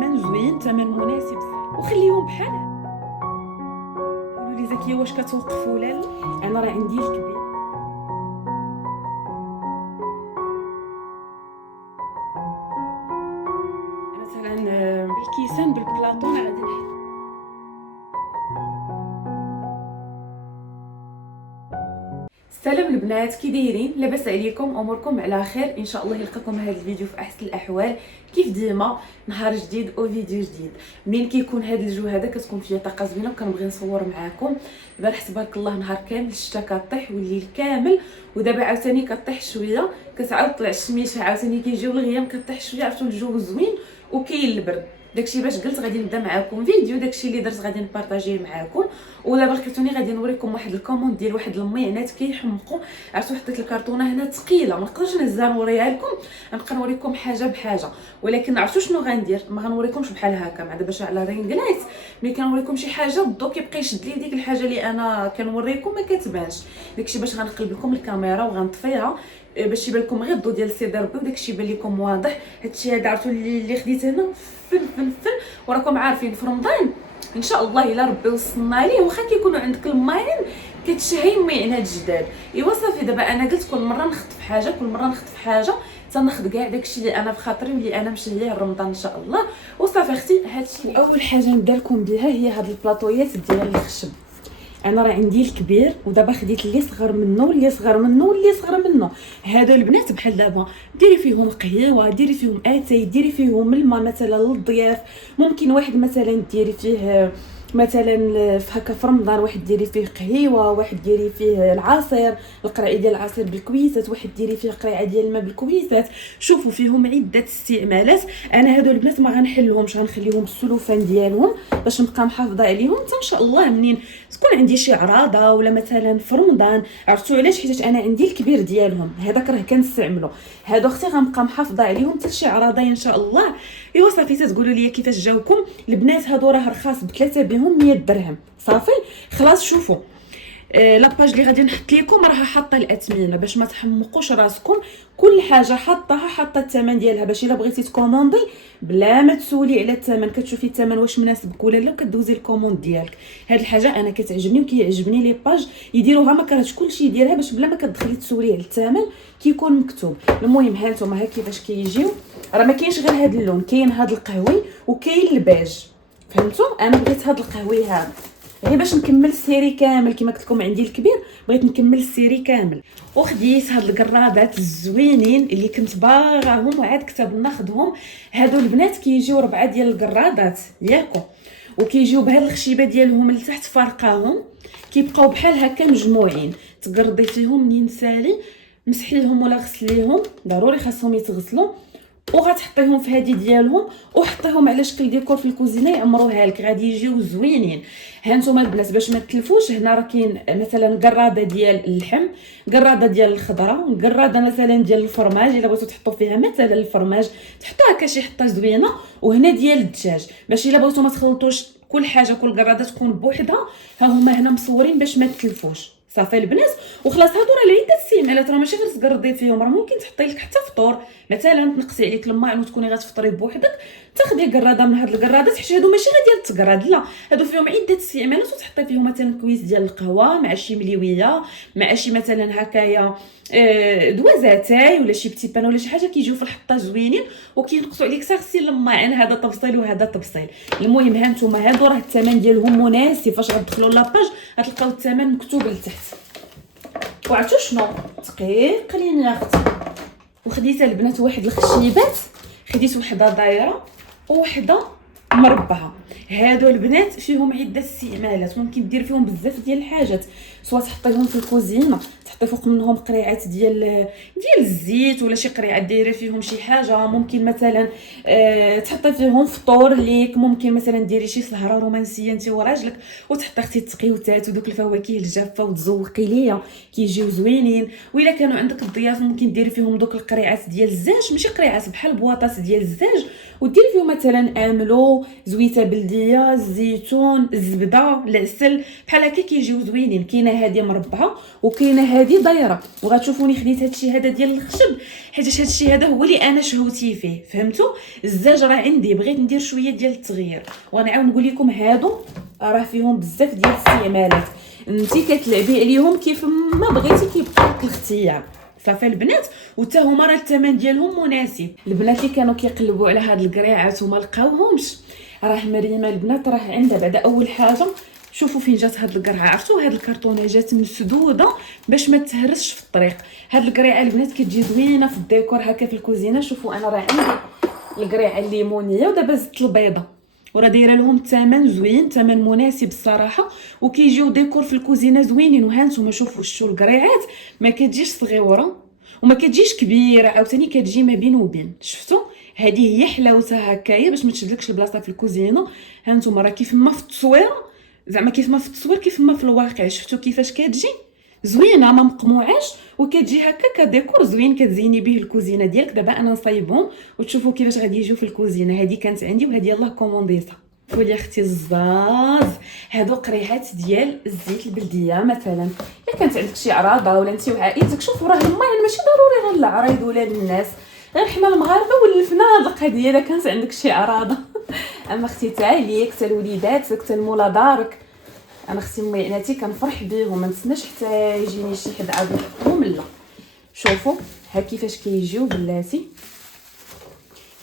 ثمن زوين، ثمن مناسب، وخليهم بحال. قولوا لي زكيه واش كتوقفوا ولا لا؟ انا راه عندي الكبير. مثلا بالكيسان بالبلاطون غادي سلام البنات، كي دايرين؟ لاباس عليكم؟ اموركم على خير ان شاء الله. يلقاكم هذا الفيديو في احسن الاحوال كيف ديما، نهار جديد او فيديو جديد. منين كيكون هذا الجو هذا كتكون فيه طاقه زوينه وكنبغي نصور معاكم. دابا تبارك الله نهار كامل الشتا كطيح والليل كامل، ودابا عاوتاني كطيح شويه، كتعاود طلع الشميشه، عاوتاني كيجيو الغيام كطيح شويه. عرفتوا الجو زوين وكاين البرد. داكشي باش قلت غادي نبدا معاكم فيديو، داكشي اللي درت غادي نبارطاجيه معاكم. ودابا لقيتوني غادي نوريكم واحد الكوموند ديال واحد الميعنات كيحمقوا. عرفتوا حطيت الكرتونه هنا ثقيله ما نقدرش نهزها نوريها لكم، غنبقى نوريكم حاجه بحاجه. ولكن عرفتوا شنو غندير؟ ما غنوريكمش بحال هكا مع باش على رينغ لايت، ملي كنوريكم شي حاجه الضو كيبقى يشد لي ديك الحاجه اللي انا كنوريكم ما كتبانش. داكشي باش غنقلب لكم الكاميرا وغنطفيها باش يبان لكم غير الضو ديال سيدي ربي وداكشي يبان لكم واضح. هادشي هذا عرفتوا اللي خديت هنا فن وراكم عارفين في رمضان ان شاء الله الا ربي وصلنا ليه، واخا كيكونوا عندك الماين كتشهي ميعنات جداد. ايوا صافي دابا انا قلت كل مره نخطف حاجه، كل مره نخطف حاجه تناخذ كاع داكشي اللي انا في خاطري واللي انا مشهيه لرمضان ان شاء الله. وصافي اختي هادشي اول حاجه نبدا لكم بها هي هاد البلاطويات ديال الخشب. انا راه عندي الكبير ودابا خديت اللي صغر منه واللي صغر منه واللي صغر منه. هادو البنات بحال دابا ديري فيهم قهيوه، ديري فيهم اتاي، ديري فيهم الماء مثلا للضياف. ممكن واحد مثلا ديري فيه مثلا هكا في رمضان، واحد ديري فيه قهيوه، واحد ديري فيه العصير، القرعه ديال العصير بالكويسات، واحد ديري فيه قرعه ديال الماء بالكويسات. شوفوا فيهم عده استعمالات. انا هادو البنات ما غنحلهمش، غنخليهم بالسلوفان ديالهم باش نبقى محافظه عليهم حتى ان شاء الله منين تكون عندي شي عراضه ولا مثلا في رمضان. عرفتوا علاش؟ حيت انا عندي الكبير ديالهم هذاك راه كنستعملو. هادو اختي غنبقى محافظه عليهم حتى شي عراضه ان شاء الله. ايوا صافي تتقولوا لي كيفاش جاوكم البنات. هادو راه رخاص بثلاثه بهم 100 درهم صافي. خلاص شوفوا لاباج اللي غادي نحط لكم راه حاطه الاثمنه باش ما تحمقوش راسكم. كل حاجه حاطه الثمن ديالها باش الا بغيتي تكوموندي بلا ما تسولي على الثمن، كتشوفي الثمن واش مناسبك ولا لا وكدوزي الكوموند ديالك. هاد الحاجه انا كتعجبني وكيعجبني لي باج يديروها، ما كرهتش كلشي يديرها باش بلا ما كتدخلي تسولي على الثمن كيكون مكتوب. المهم ها نتوما ها كيفاش كيجيو. راه ما كاينش غير هاد اللون، كاين هاد القهوي وكاين البيج، فهمتوا؟ انا بغيت هاد القهوي هذا غير باش نكمل السيري كامل. كما قلت لكم عندي الكبير بغيت نكمل السيري كامل. وخديت هاد القرادات الزوينين اللي كنت باغاهم وعاد كتب ناخذهم. هادو البنات كيجيو 4 ديال القرادات ياكو، وكيجيو بهاد الخشيبه ديالهم لتحت فارقاهم، كيبقاو بحال هكا مجموعين. تقردي فيهم منين سالي مسحيهم ولا غسليهم، ضروري خاصهم يتغسلوا، وغتحطيهم في هذه ديالهم وحطيهم على شكل ديكور في الكوزينه يعمروها لك، غادي يجيو زوينين. ها نتوما البنات باش ما تلفوش، هنا راه كاين مثلا قراده ديال اللحم، قراده ديال الخضره، قراده مثلا ديال الفرماج الا بغيتو تحطوا فيها مثلا الفرماج تحطوا هكا شي حطه زوينه، وهنا ديال الدجاج باش الا بغيتو ما تخلطوش كل حاجه كل قراده تكون بوحدها. ها هما هنا مصورين باش ما تلفوش صافي البنات. وخلاص هادو راه العده استعمالات، راه ماشي غير تقردي فيهم، راه ممكن تحطي لك حتى فطور مثلا تنقصي عليك الماء وتكوني غتفطري بوحدك، تاخدي قراده من هاد القرادات. حيت هادو ماشي غير ديال التقراد لا، هادو فيهم عده استعمالات، وتحطي فيهم مثلا كويس ديال القهوه مع شي مليويه مع شي مثلا هكايا دوازاتاي ولا شي بتي بان ولا شي حاجه كيجيو في الحطه زوينين وكينقصوا عليك غسيل الماء. هذا تفصيل وهذا تفصيل. المهم ها نتوما هادو راه الثمن ديالهم مناسب، فاش غتدخلوا لاباج غتلقاو الثمن مكتوب لتحت. وعرفتوا شنو ثقيلين يا اختي. وخديت البنات واحد الخشيبات، خديت وحده دايره ووحده مربعه. هادو البنات فيهم عده استعمالات، ممكن دير فيهم بزاف ديال الحاجات، سواء تحطيهم في الكوزينه تحطي فوق منهم قريعات ديال الزيت ولا شي قريعات دايره فيهم شي حاجه، ممكن مثلا تحطي فيهم فطور ليك، ممكن مثلا ديري شي سهره رومانسيه انت وراجلك وتحطي اختي التقيوتات ودوك الفواكه الجافه وتزوقي ليا كيجيو زوينين. وإلا كانوا عندك الضياف ممكن ديري فيهم دوك القريعات ديال الزاج، ماشي قريعات بحال بواطات ديال الزاج، وديري فيهم مثلا املو، زويته بلديه، الزيتون، الزبده، العسل، بحال هكا كيجيو زوينين. كاينه هذه مربعه وكاينه هذه هذه دايره. وغتشوفوني خديت هادشي هذا ديال الخشب حيت هادشي هذا هو اللي انا شهوتي فيه، فهمتوا؟ الزاج راه عندي بغيت ندير شويه ديال التغيير، وغنعاود نقول لكم هادو راه فيهم بزاف ديال الاستعمالات، انتي كتلعبي عليهم كيف ما بغيتي كيبقى لك الاختيار. صافي البنات، وتا هما راه الثمن ديالهم مناسب. البنات اللي كانوا كيقلبوا على هاد القريعات وما لقاوهمش، راه مريمه البنات راه عندها بعدا اول حاجه. شوفوا فين جات هاد القرعه، عرفتوا هاد الكرتونه جات مسدوده باش ما تهرسش في الطريق. هاد القريعه البنات كتجي زوينه في الديكور هكا في الكوزينه. شوفوا انا راه عندي القريعه الليمونيه ودابا زدت البيضه، وراه دايره لهم ثمن زوين، ثمن مناسب الصراحه، وكيجيو ديكور في الكوزينه زوينين. وها نتوما شوفوا شتو القريعات ما كتجيش صغيره وما كتجيش كبيره، عاوتاني كتجي ما بين وبين. شفتوا هذه هي حلاوتها هكايا باش ما تشدلكش البلاصه في الكوزينه. ها نتوما راه كيف ما في التصويره، زعما كيف ما في التصوير كيف ما في الواقع. شفتوا كيفاش كتجي زوينه ما مقموعاش، وكتجي هكا كديكور زوين كتزيني به الكوزينه ديالك. دابا انا نصايبهم وتشوفوا كيفاش غادي يجيو في الكوزينه. هذه كانت عندي وهذه يلاه كومونديتها. قولي اختي الزاز، هادو قريحات ديال الزيت البلديه مثلا. الا كانت عندك شي عراضه ولا انت وعائلتك، شوفوا راه المهم ماشي ضروري غير العرايض ولا الناس، غير حنا المغاربه ولفنا هاد القضيه الا كانت عندك شي عراضه. اما اختي تا ليك تا الوليداتك تا مولا دارك، انا اختي ميناتي كنفرح بيهم، ما نتسناش حتى يجيني شي حد عاد نحطهم. لا شوفوا ها كيفاش كيجيو بلاتي،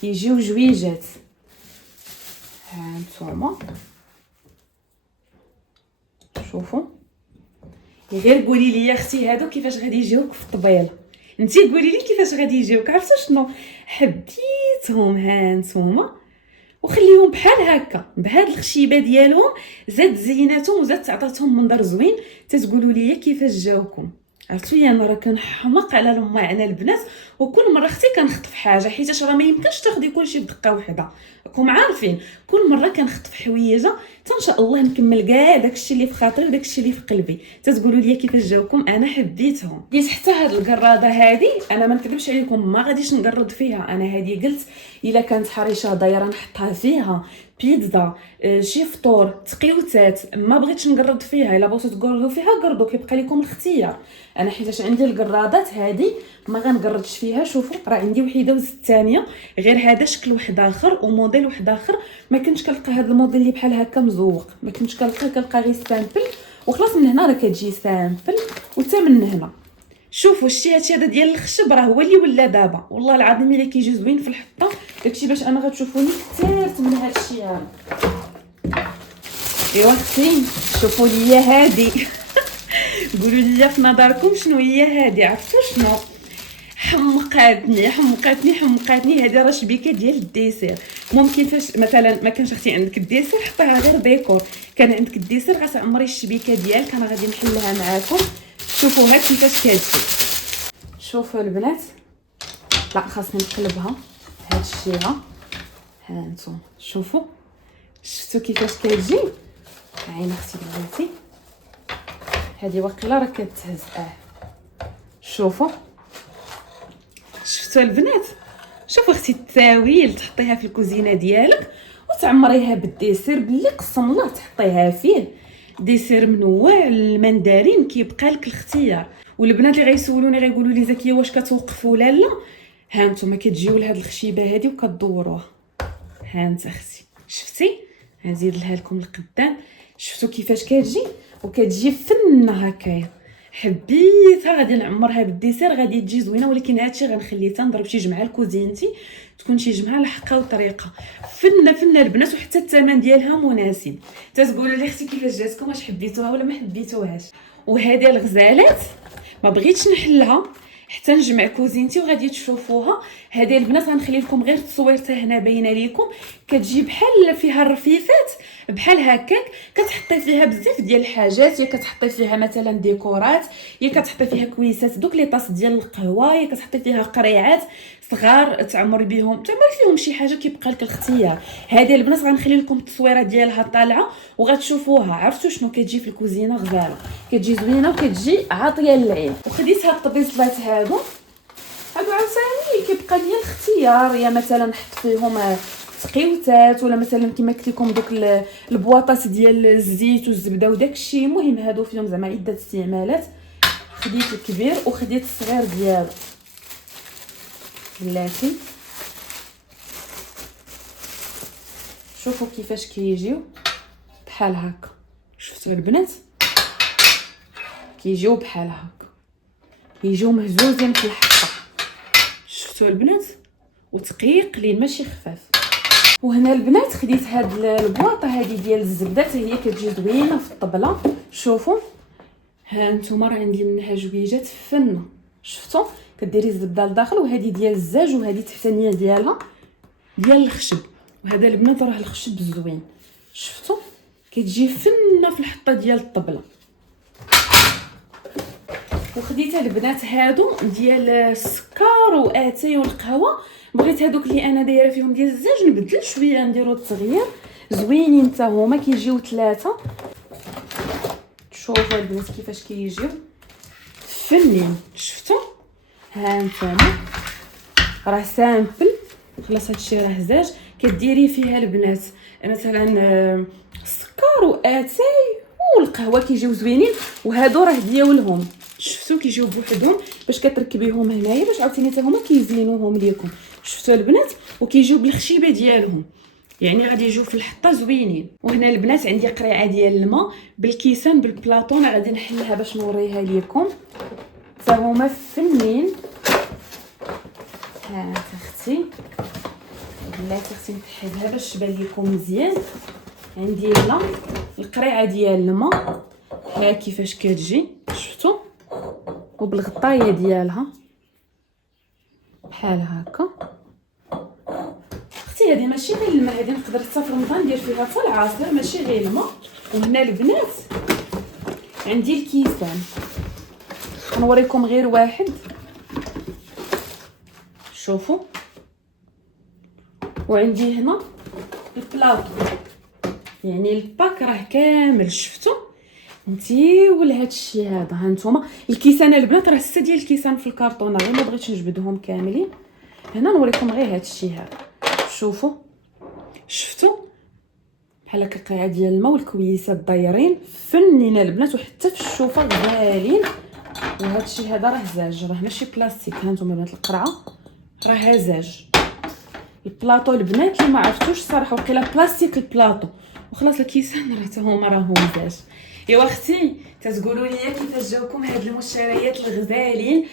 كيجيو جويجات. ها نتوما شوفوا، غير قولي لي يا اختي هادو كيفاش غادي يجيوك في الطبيله، انتي قولي لي كيفاش غادي يجيوك. عرفتوا شنو حبيتهم؟ ها نتوما وخليهم بحال هكا بهاد الخشيبه ديالهم، زاد زيناتهم وزاد عطاتهم منظر زوين. تتقولوا لي كيفاش جاوكم. عرفتوا انا راه كنحماق على الماعن البنات، وكل مره اختي كنخطف حاجه حيت راه ما يمكنش تاخدي كلشي بدقه واحده، راكم عارفين. كل مره كنخطف حويجه حتى ان شاء الله نكمل كاع داكشي اللي في خاطري وداكشي اللي في قلبي. تتقولوا لي كيفاش جاوكم. انا حبيتهم. ديت حتى هاد القراده هادي، انا ما نكذبش عليكم ما غاديش نقرد فيها. انا هادي قلت الا كانت حريشه دايره نحطها فيها بيتزا، شي فطور، تقيوتات، ما بغيتش نقرد فيها. الا بغيتو تقردوا فيها قردوا، كيبقى لكم الاختيار. انا حيتاش عندي القرادات هذه ما غنقردش فيها. شوفوا راه عندي وحيده وزدت الثانيه، غير هذا شكل واحد اخر وموديل واحد اخر. ما كنتش كنلقى هذا الموديل اللي بحال هكا مزوق، ما كنتش كنلقى غير سامبل. وخلاص من هنا راه كتجي سامبل، وتا من هنا شوفوا شتي هادشي هذا ديال الخشب راه هو اللي ولا دابا والله العظيم الا كيجي زوين في الحطه. داكشي باش انا غتشوفوني كثرت من هادشي هذا. ايوا اختي شوفوا لي هادي قولوا لي في نظركم شنو هي هادي. عرفتوا شنو حمقاتني هادي؟ راه شبيكه ديال الديسير. ممكن فاش مثلا ما كانش اختي عندك الديسير حطيها غير ديكور، كان عندك الديسير غتعمري الشبيكه ديالك. انا غادي نحلها معاكم. شوفوا ها كيفاش كتجي. شوفوا البنات، لا خاصني نقلبها هاد الشيء. ها انتم شوفوا شفتوا كيفاش كتجي. عين اختي بلاتي هذه واقيلا راه كتهز. شوفوا شفتوا البنات، شوفوا اختي التاويل تحطيها في الكوزينه ديالك وتعمريها بالديسير باللي قسم الله تحطيها فيه. ديسير منوع المندرين كيبقى لك الاختيار. والبنات اللي غيسولوني غيقولوا لي زكيه واش كتوقف ولا لا، ها نتوما كتجيو لهاد الخشيبه هذه وكدوروها. ها انت اختي شفتي، نزيد لها لكم القدام. شفتوا كيفاش كتجي وكتجي فنه هكايا. حبيتها غادي نعمرها بالديسير غادي تجي زوينه، ولكن هادشي غنخليه تنضرب شي جمعه لكوزينتي تكون شي جمعه لحقه وطريقه. فنه البنات، وحتى الثمن ديالها مناسب. تتقولوا لي اختي كيفاش جاتكم، واش حبيتوها ولا ما حبيتوهاش؟ وهذه الغزالات ما بغيتش نحلها حتى نجمع كوزينتي وغادي تشوفوها. هذه البنات غنخلي لكم غير تصويرتها هنا باينه لكم. كتجي بحال فيها الرفيفات بحال هكاك، كتحطي فيها بزاف ديال الحاجات، يا كتحطي فيها مثلا ديكورات، يا كتحطي فيها كويسات دوك لي طاس ديال القهوه، يا كتحطي فيها قريعات صغار تعمري فيهم شي حاجه كيبقى لك الاختيار. هذه البنات غنخلي لكم التصويره ديالها طالعه وغتشوفوها. عرفتوا شنو كتجي في الكوزينه غزاله، كتجي زوينه وكتجي عاطيه للعين. وخديت هاد الطبيصلات هادو عاوتاني كيبقى ليا الاختيار، يا مثلا نحط فيهم تقيوتات، ولا مثلا كما قلت لكم دوك البواطات ديال الزيت والزبده وداكشي. المهم هادو فيهم زعما عده استعمالات. خديت الكبير وخديت الصغير ديالو بلاتي. شوفوا كيفاش كيجيو بحال هكا. شفتوا البنات كيجيو بحال هكا، يجيو مهزوزين في الحطه. شفتوا البنات وتقيقلين ماشي خفاف. وهنا البنات خديت هاد البواطه هذه ديال الزبده حتى هي كتجي زوينه في الطبله. شوفوا ها نتوما راه عندي منها جويجات فنه. شفتوا كديري الزبده لداخل، وهذه ديال الزاج وهذه الثانيه ديالها ديال الخشب. وهذا البنات راه الخشب زوين. شفتوا كتجي فنه في الحطه ديال الطبله. وخديت البنات هادو ديال السكر واتاي والقهوه. بغيت هادوك اللي انا دايره فيهم ديال الزاج نبدل شويه نديرو التغيير زوينين حتى هما. كيجيو 3. شوفوا البنات كيفاش كيجيو فنين. شفتوا ها نتوما راه سامبل. خلاص هادشي راه زاج. كديري فيها البنات مثلا السكر واتاي والقهوه كيجيو زوينين. وهادو راه ديالهم. شفتوا كيجيو بوحدهم باش كتركبيهم هنايا باش عاوتاني حتى هما كيزينوهم ليكم. شفتوا البنات وكيجيو بالخشيبه ديالهم، يعني غادي يجيو في الحطه زوينين. وهنا البنات عندي قريعه ديال الماء بالكيسان بالبلاطون غادي نحلها باش نوريها ليكم. حتى هما فنين. ها اختي بلاتي اختي نحيدها باش تبان لكم مزيان. عندي هنا القريعه ديال الماء ها كيفاش كتجي. شفتوا وبالغطايه ديالها بحال هكا. اختي هذه ماشي غير الماء، هذه نقدر حتى في رمضان ندير فيها حتى العصير ماشي غير الماء. وهنا البنات عندي الكيسان نوريكم غير واحد. شوفوا وعندي هنا البلاطو، يعني الباك راه كامل. شفتوا نتيول هاد الشيء هذا. ها نتوما الكيسان البنات راه 6 ديال الكيسان في الكرتونه، غير ما بغيتش نجبدهم كاملين. هنا نوريكم غير هاد الشيء هذا. شوفوا شفتوا بحال هكا قاعه ديال الماء والكويسات دايرين فنين البنات، وحتى في الشوفه غزالين. وهذا الشيء هذا راه زاج، راه ماشي بلاستيك. ها نتوما بنات القرعه راه زاج. البلاطو البنات اللي ما عرفتوش صراحه وقيلا بلاستيك البلاطو. وخلاص الكيسان راه حتى هما راهم زاج. ايوا اختي تتقولوا لي كيفاش جاوكم هاد المشتريات الغزالين.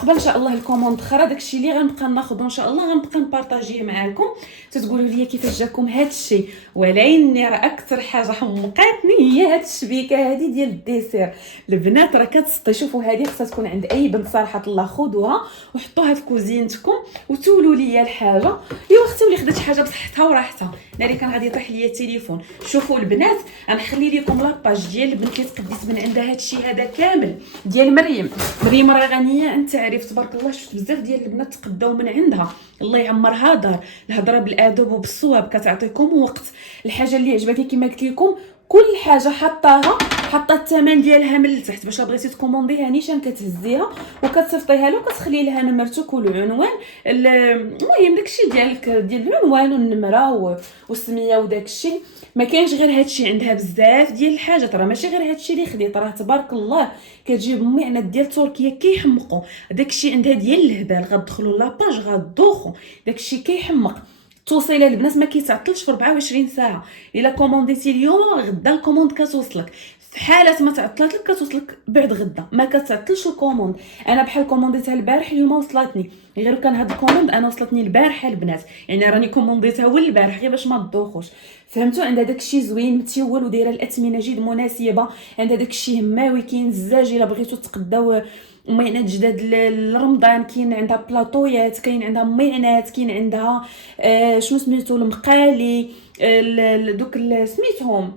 قبل ان شاء الله الكوموند اخرى داكشي اللي غنبقى ناخذ ان شاء الله غنبقى نبارطاجيه معكم. تتقولوا لي كيفاش جاكم هاد الشيء. ولكن راه اكثر حاجه حمقاتني هي هاد الشبيكه هذه ديال الديسير. البنات راه كتسطي. شوفوا هذه خصها تكون عند اي بنت صراحه الله. خذوها وحطوها في كوزينتكم وتولوا لي الحاجه. ايوا اختي ولي خدات حاجه بصحتها وراحتها. ناري كان غادي يطيح ليا التليفون. شوفوا البنات غنخلي لكم لاباج ديال البنت اللي تقديت من عندها هادشي هذا كامل ديال مريم راه غنيه عن التعريف تبارك الله. شفت بزاف ديال البنات تقداو من عندها، الله يعمرها دار. الهضره بالادب وبالصواب كتعطيكم وقت. الحاجه اللي عجبتني كما قلت لكم كل حاجه حطاها الثمن ديالها من التحت باش بغيتي تكومونديها نيشان كتهزيها وكتصيفطيها له وكتخلي لها نمرتك والعنوان. المهم داكشي ديال العنوان والنمره والسميه وداكشي. ما كاينش غير هادشي، عندها بزاف ديال الحاجات. راه ماشي غير هادشي اللي خديت، راه تبارك الله كتجيب معنات ديال تركيا كيحمقوا. داكشي عندها ديال الهبال. غتدخلوا لاباج غتدوخوا داكشي كيحمق. توصيله البنات ما كيتعطلش في 24 ساعه. الا كومونديتي اليوم غدا الكوموند كتوصلك. في حاله ما تعطلت لك كتوصلك بعد غدا، ما كتعطلش الكوموند. انا بحال كومونديتها البارح اليوم وصلتني. غير كان هاد الكوموند انا وصلتني البارحه البنات، يعني راني كومونديتها هو البارح غير باش ما تدوخوش. فهمتوا؟ عندها داكشي زوين متيول ودايره الاثمنه جد مناسبه. عندها داكشي هماوي كاين الزاج الا بغيتو تقداو معنات جداد لرمضان. كاين عندها بلاطويات، كاين عندها معنات، كاين عندها شنو سميتو المقالي دوك سميتهم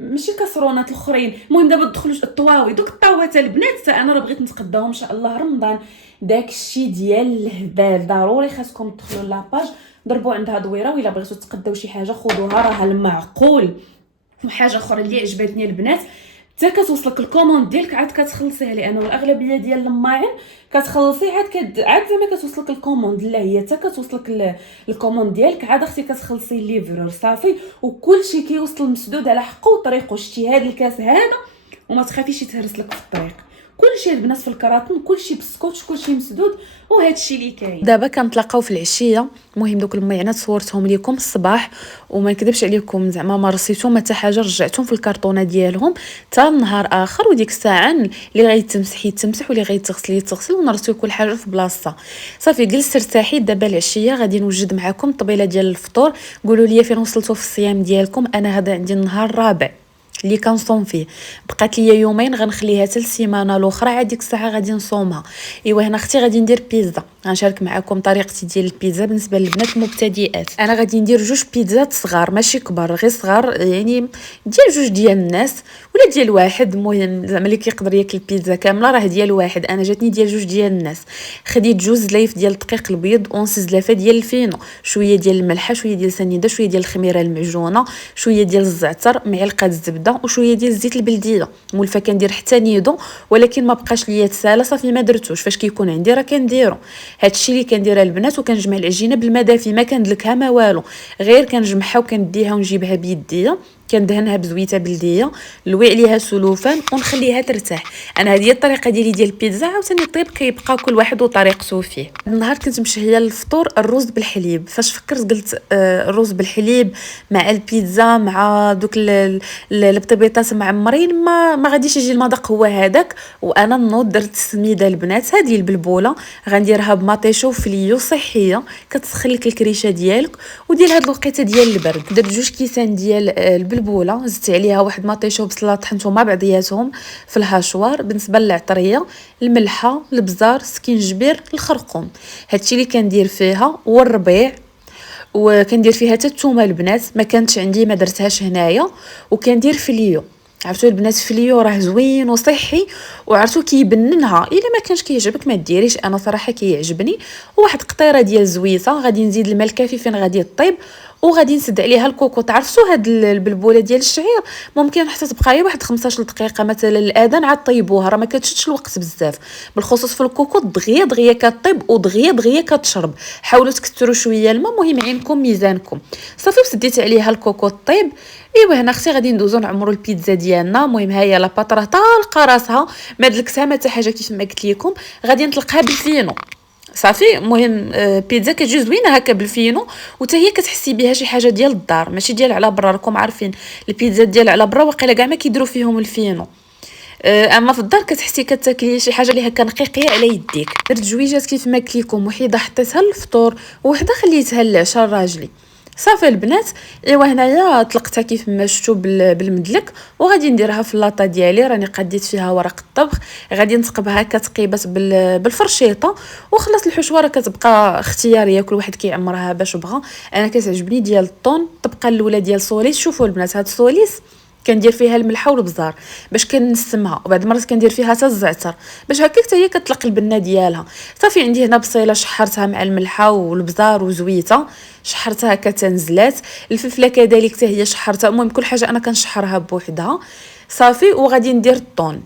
ماشي كسرونات الاخرين. المهم دابا تدخلوش الطواوي دوك الطاوات البنات انا راه بغيت نتقداهم ان شاء الله رمضان. داكشي ديال الهبال ضروري خاصكم تدخلوا لاباج ضربوا عندها دويره. وإلا بغيتوا تقداو شي حاجه خذوها راها المعقول. وحاجه اخرى اللي عجبتني البنات حتى كتوصلك الكوموند ديالك عاد كتخلصيها، لانه الاغلبيه ديال الماعن كتخلصي عاد زعما كتوصلك الكوموند. لا هي حتى كتوصلك الكوموند ديالك عاد اختي كتخلصي الليفرور صافي وكلشي كيوصل مسدود على حقه وطريقه. شتي هذا الكاس هذا وما تخافيش يتهرس لك في الطريق. كلشي البنات في الكراطن، كلشي بالسكوتش، كلشي مسدود، وهذا الشيء اللي كاين. دابا كنتلاقاو في العشيه. المهم دوك المعينات صورتهم لكم الصباح، وما نكذبش عليكم زعما ما رصيتهم حتى حاجه، رجعتهم في الكرتونه ديالهم حتى نهار اخر. وديك الساعه اللي غيتمسح يتمسح واللي غيتغسل يتغسل، ونرصيو كل حاجه في بلاصتها. صافي جلست ارتاحيت. دابا العشيه غادي نوجد معكم الطبيله ديال الفطور. قولوا لي فين وصلتوا في الصيام ديالكم. انا هذا عندي النهار الرابع اللي كنصوم فيه، بقات لي يومين غنخليها حتى السيمانه الاخرى عاد ديك الساعه غادي نصومها. ايوا هنا اختي غادي ندير بيتزا، غنشارك معكم طريقتي ديال البيتزا بالنسبه للبنات المبتدئات. انا غادي ندير جوج بيتزات صغار ماشي كبار، غير صغار يعني ديال جوج ديال الناس ولا ديال واحد. المهم زعما اللي كيقدر ياكل البيتزا كامله راه ديال واحد. انا جاتني ديال جوج ديال الناس. خديت جوج زلايف ديال الدقيق البيض، ونص زلافه ديال الفينو، شويه ديال الملحه، شويه ديال سنيده، شويه ديال الخميره المعجونه، شويه ديال الزعتر، معلقه الزبده، وشويه ديال الزيت البلديه. مولفه كندير حتى نيدو، ولكن ما بقاش ليا تسالا صافي ما درتوش. فاش كيكون عندي راه كنديرو هادشي اللي كنديرها البنات. وكنجمع العجينه بالماء دافي، ما كندلكها ما والو، غير كنجمعها وكنديها ونجيبها بيديا، كندهنها بزويته بلديه، نلوي عليها سلوفان ونخليها ترتاح. انا هذه الطريقه ديالي ديال البيتزا. عاوتاني الطيب كيبقى كل واحد وطريقته فيه. النهار كنت مشهيه للفطور الرز بالحليب. فاش فكرت قلت الرز بالحليب مع البيتزا مع دوك البطيبيطات معمرين، ما غاديش يجي المذاق هو هذاك. وانا نوض درت سميده البنات. هذه البلبوله غنديرها بمطيشو فليو صحيه، كتسخن لك الكريشه ديالك وديال هاد الوقيته ديال البرد. درت جوج كيسان ديال البلبوله، زدت عليها واحد مطيشو بصله طحنتهم مع بعضياتهم في الهاشوار. بالنسبه للعطريه الملحه، البزار، السكينجبير، الخرقوم، هادشي اللي كندير فيها. والربيع وكندير فيها حتى الثومه البنات، ما كانتش عندي ما درتهاش هنايا. وكندير فليو. عرفتوا البنات فليو راه زوين وصحي، وعرفتوا كيبننها. الا ما كانش كيعجبك ما ديريش، انا صراحه كيعجبني. وواحد قطيره ديال زويته. غادي نزيد الماء الكافي فين غادي طيب، وغادي نسد عليها الكوكوط. عرفتوا هاد البلبوله ديال الشعير ممكن حتى تبقى هي واحد 15 دقيقه مثلا الاذان عاد طيبوها، راه ما كتشدش الوقت بزاف. بالخصوص في الكوكوط دغيا دغيا كطيب ودغيا دغيا كتشرب. حاولوا تكثروا شويه الماء، مهم عينكم ميزانكم. صافي وسديت عليها الكوكوط طيب. ايوا هنا اختي غادي ندوزو نعمروا البيتزا ديالنا. المهم ها هي لاباطرا طالقه راسها، ما دلكتها ما حتى حاجه كيف ما قلت لكم. غادي نطلقها بالفينو صافي. المهم بيتزا كتجي زوينه هكا بالفينو، وتا هي كتحسي بها شي حاجه ديال الدار ماشي ديال على برا. راكم عارفين البيتزا ديال على برا واقيلا كاع ما كيديروا فيهم الفينو، اما في الدار كتحسي كتاكلي شي حاجه اللي هكا نقيقيه على يديك. درت جويجات كيف ما قلت لكم، وحده حطيتها للفطور وحده خليتها للعشاء راجلي. صافي البنات. ايوا هنايا طلقتها كيف ما شفتوا بالمدلك، وغادي نديرها في اللاطه ديالي. راني قديت فيها ورق الطبخ، غادي نتقبها كتقيبات بالفرشيطه. وخلاص الحشوه كتبقى اختياريه، كل واحد كيعمرها باش بغى. انا كتعجبني ديال الطون. الطبقه الاولى ديال سوليس. شوفوا البنات هاد سوليس كندير فيها الملحه والبزار باش كنسمها، وبعد مرات كندير فيها حتى الزعتر باش هكاك حتى هي كتطلق البنه ديالها. صافي عندي هنا بصيله شحرتها مع الملحه والبزار وزويته، شحرتها هكا تنزلات. الفلفله كذلك حتى هي شحرتها. المهم كل حاجه انا كنشحرها بوحدها. صافي وغادي ندير الطون.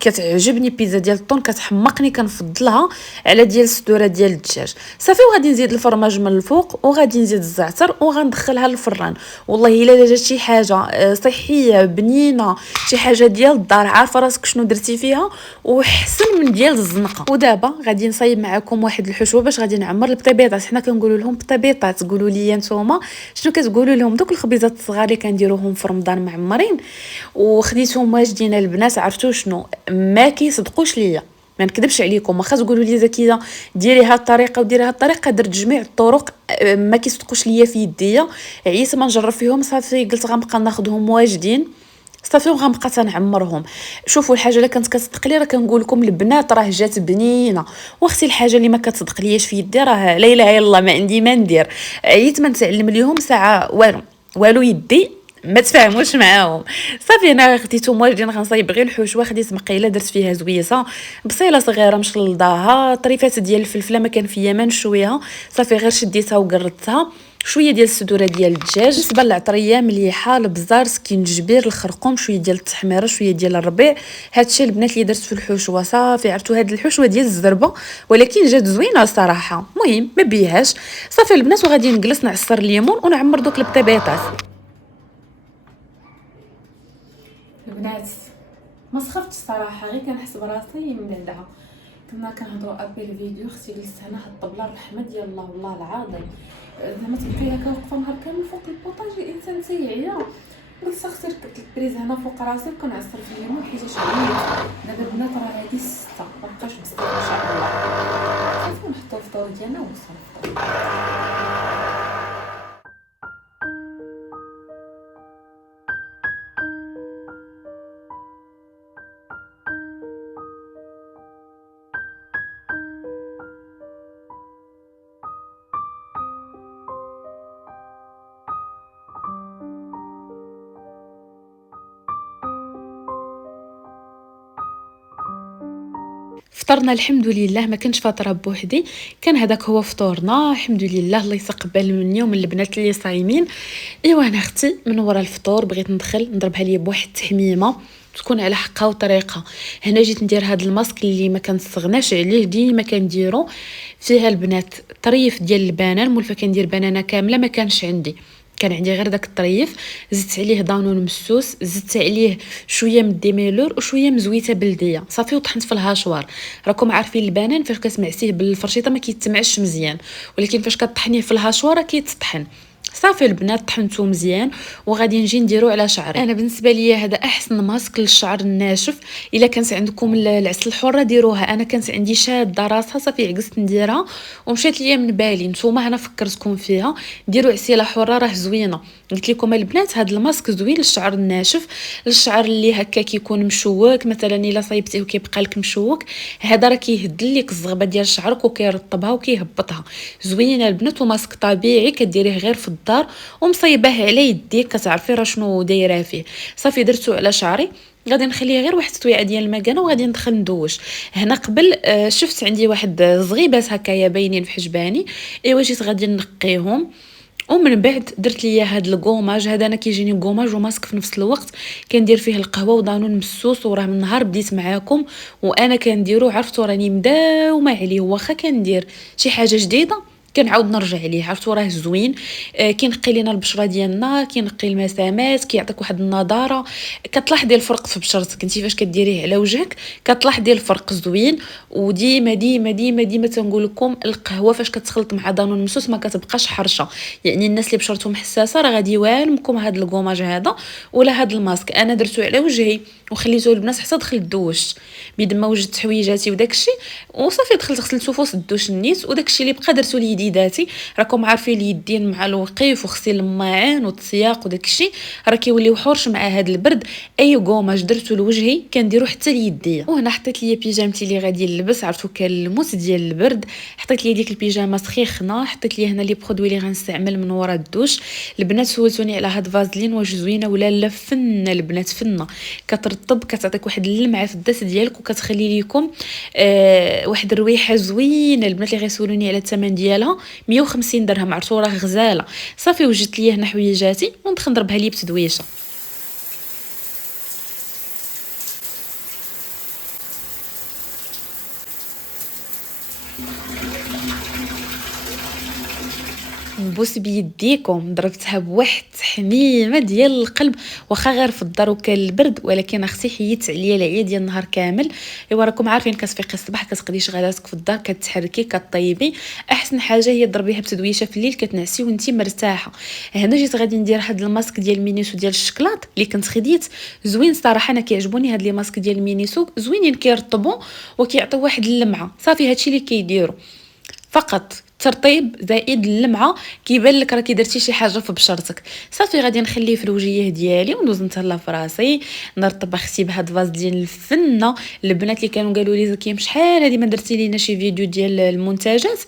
كتعجبني بيتزا ديال الطون، كتحمقني، كنفضلها على ديال الصدوره ديال الدجاج. صافي وغادي نزيد الفرماج من الفوق، وغادي نزيد الزعتر، وغندخلها للفران. والله الا جات شي حاجه صحيه بنينه، شي حاجه ديال الدار، عارفه راسك شنو درتي فيها، وحسن من ديال الزنقه. ودابا غادي نصايب معكم واحد الحشوه باش غادي نعمر البطيبيطات. حنا كنقولوا لهم بطيبيطات، قولوا لي نتوما شنو كتقولوا لهم. دوك الخبيزات الصغار اللي كنديروهم في رمضان معمرين، وخديتهم واجدين البنات. عرفتوا شنو ما كيصدقوش ليا، ما نكذبش عليكم. واخا تقولوا لي زكيه ديري هاد الطريقه وديري هاد الطريقه، درت جميع الطرق ما كيصدقوش ليا في يديا. عييت ما نجرب فيهم. صافي قلت غنبقى ناخذهم واجدين صافي، وغنبقى تنعمرهم. شوفوا الحاجه اللي كانت كتصدق لي راه كنقول لكم البنات راه جات بنينه. واختي الحاجه اللي ما كتصدق لياش في يدي راه لا اله الا الله ما عندي ما ندير. عييت ما نتعلم ليهم ساعه والو يدي ما تفاهموش معاهم. صافي انا خديتهم واجدين. غنصايب غير الحشوه. خديت مقيله درت فيها زويسه، بصيله صغيره مشلضاها، طريفات ديال الفلفله ما كان فيا ما نشويها. صافي غير شديتها وقرطتها. شويه ديال الصدوره ديال الدجاج. بالنسبه للعطريه مليحه، البزار، سكينجبير، الخرقوم، شويه ديال التحميره، شويه ديال الربيع. هادشي البنات اللي درت في الحشوه. صافي عرفتوا هاد الحشوه ديال الزربه ولكن جات زوينه الصراحه. المهم ما بيهاش. صافي البنات وغادي نجلس نعصر الليمون ونعمر دوك البطيبيطات. البنات ما سخفتش الصراحه، غير كنحس براسي من بعدها. كنا كنهضروا ابيل فيديو، اختي جلست هنا هاد الطبله الرحمه ديال الله والله العظيم، زعما تبقى هكا واقفه نهار كامل فوق البوطاج، الانسان تيعيا. قلت اختي ركبت البريز هنا فوق راسي وكنعصر في الليمون حيت عييت. دابا البنات راه هادي 6 مابقاش بزاف ان شاء الله. صافي نحطو الفطور ديالنا ونوصلو. فطرنا الحمد لله، ما كنتش فاطره بوحدي، كان هذاك هو فطورنا الحمد لله. الله يتقبل مني ومن البنات اللي صايمين. ايوا انا اختي من ورا الفطور بغيت ندخل نضربها لي بواحد التحميمه تكون على حقها وطريقه. هنا جيت ندير هذا الماسك اللي ما كنستغناش عليه، ديما كنديرو فيها البنات طريف ديال البنان. مولفه كندير بنانه كامله ما كانش عندي، كان عندي غير داك الطريف، زدت عليه دانون مسوس، زدت عليه شويه من الديميلور وشويه من زويته بلديه صافي، وطحنت في الهاشوار. راكم عارفين البنان فاش كتمعسيه بالفرشيطه ما كيتمعش مزيان، ولكن فاش كطحنيه في الهاشوار كيتطحن. صافي البنات طحنتو مزيان وغادي نجي نديرو على شعري. انا بالنسبه ليا هذا احسن ماسك للشعر الناشف. الا كانت عندكم العسل الحره ديروها، انا كانت عندي شاده راسها صافي عكست نديرها ومشات ليا من بالي. نتوما انا فكرتكم فيها، ديروا عسيله حره راه زوينه. قلت لكم البنات هذا الماسك زوين للشعر الناشف، للشعر اللي هكا كيكون مشوك مثلا، الا صايبتيه وكيبقى لك مشوك، هذا راه كيهدل لك الزغبه ديال شعرك وكيرطبها وكيهبطها. زوينه البنات وماسك طبيعي كديريه غير في الدار ومصيباه على يديك، كتعرفي راه شنو دايره فيه. صافي درتو على شعري، غادي نخليه غير واحد التويعه ديال المكانه وغادي ندخل ندوش. هنا قبل شفت عندي واحد زغيبات هكايا باينين في حجباني، ايوا جيت غادي نقيهم. ومن بعد درت ليا هاد الكوماج هذا، انا كيجيني كوماج وماسك في نفس الوقت، كندير فيه القهوه ودانون مسوس. وراه من نهار بديت معاكم وانا كنديرو، عرفتوا راني مداومه عليه، واخا كندير شي حاجه جديده كنعاود نرجع ليه. عرفتوا راه زوين، كينقي لينا البشره ديالنا، كينقي المسامات، كيعطيك واحد النضاره. كتلاحظي الفرق في بشرتك انت فاش كديريه على وجهك، كتلاحظي الفرق زوين. وديما ديما ديما ديما تنقول لكم القهوه فاش كتخلط مع دانون مسوس ما كتبقاش حرشه. يعني الناس اللي بشرتهم حساسه راه غادي يوالمكم هذا الكوماج هذا ولا هذا الماسك. انا درتو على وجهي وخليته البنات حتى دخلت دوشت بيد ما وجدت حويجاتي وداكشي، وصافي دخلت غسلت فوس الدوش النيت. وداكشي اللي بقى درتو ليديداتي. راكم عارفين اليدين مع الوقيف وغسيل الماعن والتسياق وداكشي راه كيوليو حرش مع هذا البرد. اي كوماج درتو لوجهي كنديرو حتى ليديا. وهنا حطيت ليا بيجامتي اللي غادي نلبس، عرفتو كان الموت ديال البرد. حطيت ليا ديك البيجامه سخيخنه، حطيت ليا هنا لي برودوي اللي غنستعمل من ورا الدوش. البنات سولتوني على هاد فازلين واش زوينه ولا لا. فنه البنات فنه، كترطب كتعطيك واحد اللمعه في الدس ديالك وكتخلي ليكم واحد الرويحه زوينه. البنات اللي غيسولوني على الثمن ديالها 150 درهم، عرفتوا راه غزاله. صافي وجدت ليا هنا حويجاتي وندخل نضربها لي بتدويشه. نبوس بيديكم ضربتها بواحد التحميمه ديال القلب، واخا غير في الدار وكان البرد، ولكن اختي حيت عليا العيا ديال النهار كامل. ايوا راكم عارفين كتفيقي الصباح كتقضي شغلاتك في الدار، كتحركي كطيبي، احسن حاجه هي تضربيها بتدويشه في الليل كتنعسي وانتي مرتاحه. هنا جيت غادي ندير هاد الماسك ديال مينيسو ديال الشكلاط اللي كنت خديت زوين صراحه. انا كيعجبوني هاد لي ماسك ديال مينيسو زوينين، كيرطبوا وكيعطيو واحد اللمعه. صافي هادشي اللي كيديروا، فقط ترطيب زائد اللمعه كيبان لك راكي درتي شي حاجه في بشرتك. صافي غادي نخليه في الوجيه ديالي وندوز نتهلا في راسي نرطب اختي بهاد فازلين الفنه. البنات اللي كانوا قالوا لي زكيه شحال هذه ما درتي لينا شي فيديو ديال المنتجات،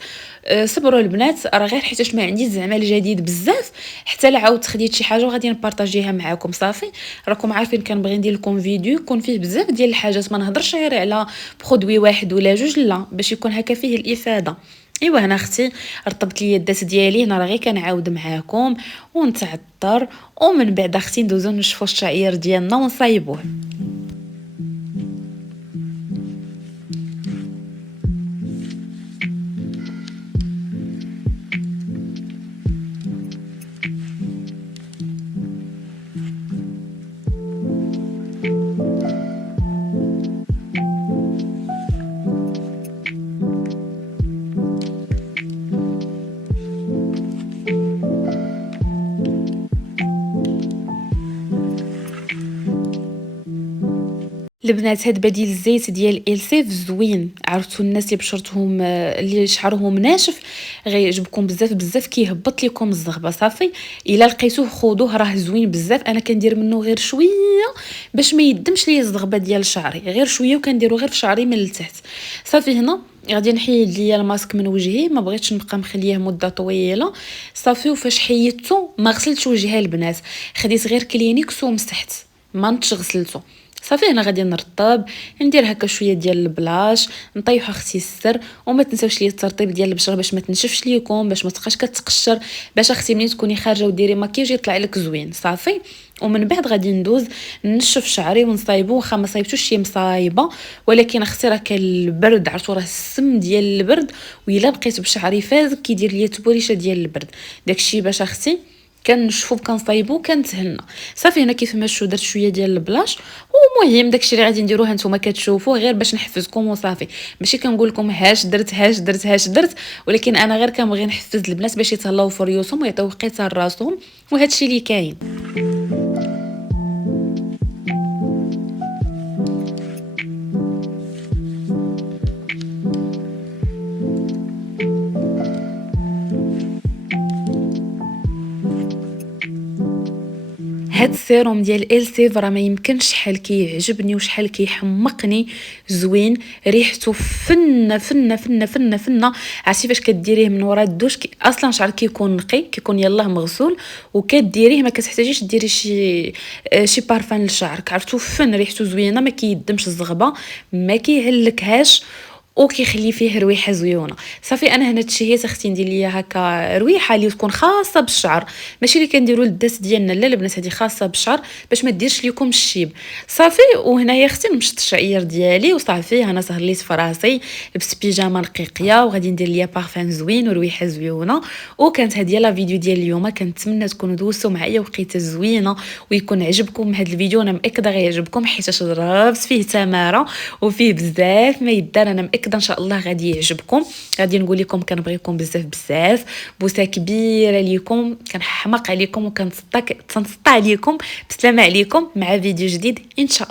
صبروا البنات راه غير حيتاش ما عندي زعما الجديد بزاف، حتى لا عاودت خديت شي حاجه وغادي نبارطاجيها معكم. صافي راكم عارفين كنبغي ندير لكم فيديو يكون فيه بزاف ديال الحاجات، ما نهضرش غير على برودوي واحد ولا جوج، لا باش يكون هكا فيه الافاده. ايوا هنا اختي رطبت لي الدات ديالي، هنا راه غير كنعاود معاكم ونتعطر، ومن بعد اختي ندوزو نشفو الشعير ديالنا ونصايبوه. البنات هاد بديل الزيت ديال إلسيف زوين، عرفتوا الناس اللي بشرتهم اللي شعرهم ناشف غيعجبكم بزاف بزاف، كيهبط لكم الزغبه. صافي الا لقيتوه خذوه، راه زوين بزاف. انا كندير منه غير شويه باش ما يدمش ليا الزغبه ديال شعري، غير شويه، وكنديرو غير في شعري من التحت. صافي هنا غادي نحيد ليا الماسك من وجهي، ما بغيتش نبقى مخليه مده طويله. صافي وفاش حيدته ما غسلتش وجهي البنات، خديت غير كلينيكس ومسحت، ما نتش غسلته. صافي هنا غادي نرطب، ندير هكا شويه ديال البلاش، نطيحو اختي السر. وما تنساوش لي الترطيب ديال البشره باش ما تنشفش ليكم، باش ما تبقاش كتقشر، باش اختي ملي تكوني خارجه وديري مكياج يطلع لك زوين. صافي ومن بعد غادي ندوز نشف شعري ونصايبو، واخا ما صايبتوش شي مصايبه، ولكن اختي راه كان البرد، عرفتوا راه السم ديال البرد، وإلا بقيت بشعري فازك كيدير ليا تبوريشه ديال البرد. داكشي باش اختي كنشفو كنصايبو كنتهنى. صافي هنا كيف ما شفتوا درت شويه ديال البلاش. ومهم داكشي اللي غادي نديروه نتوما كتشوفوا غير باش نحفزكم وصافي، ماشي كنقول لكم هاش درت هاش درت هاش درت، ولكن انا غير كنبغي نحفز البنات باش يتهلاو في ريوسهم ويعطيو وقيته لراسهم، وهادشي اللي كاين. هاد السيروم ديال إلسيف راه ما يمكنش شحال كيعجبني وشحال كيحمقني، زوين، ريحته فنه فنه فنه فنه فنه. عرفتي فاش كديريه من ورا الدوش اصلا شعرك كيكون نقي، كيكون يلاه مغسول، وكديريه ما كتحتاجيش ديري شي بارفان لشعرك. عرفتو فن، ريحته زوينه، ما كيدمش الزغبه، ما كيهلكهاش، وكيخلي فيه رويحه زويونه. صافي انا هنا تشهيت اختي ندير ليا هكا رويحه اللي تكون خاصه بالشعر، ماشي اللي كنديروا للدات ديالنا، لا البنات هذه خاصه بالشعر باش ما ديرش لكم الشيب. صافي وهنايا اختي نمشط الشعير ديالي، وصافي انا سهليت في راسي، لبست بيجامه رقيقيه، وغادي ندير ليا بارفان زوين ورويحه زويونه. وكانت هذه لا فيديو ديال اليوم، كنتمنى تكونوا دوزتوا معايا وقيته زوينه، ويكون عجبكم هذا الفيديو. انا مأكده غيعجبكم حيت ضربت فيه تماره وفيه بزاف ما يدار، انا مأكده ان شاء الله غادي يعجبكم. غادي نقول لكم كنبغيكم بزاف بزاف، بوسه كبيره ليكم، كنحماق عليكم وكنتسطى عليكم. بسلامه عليكم، مع فيديو جديد ان شاء الله.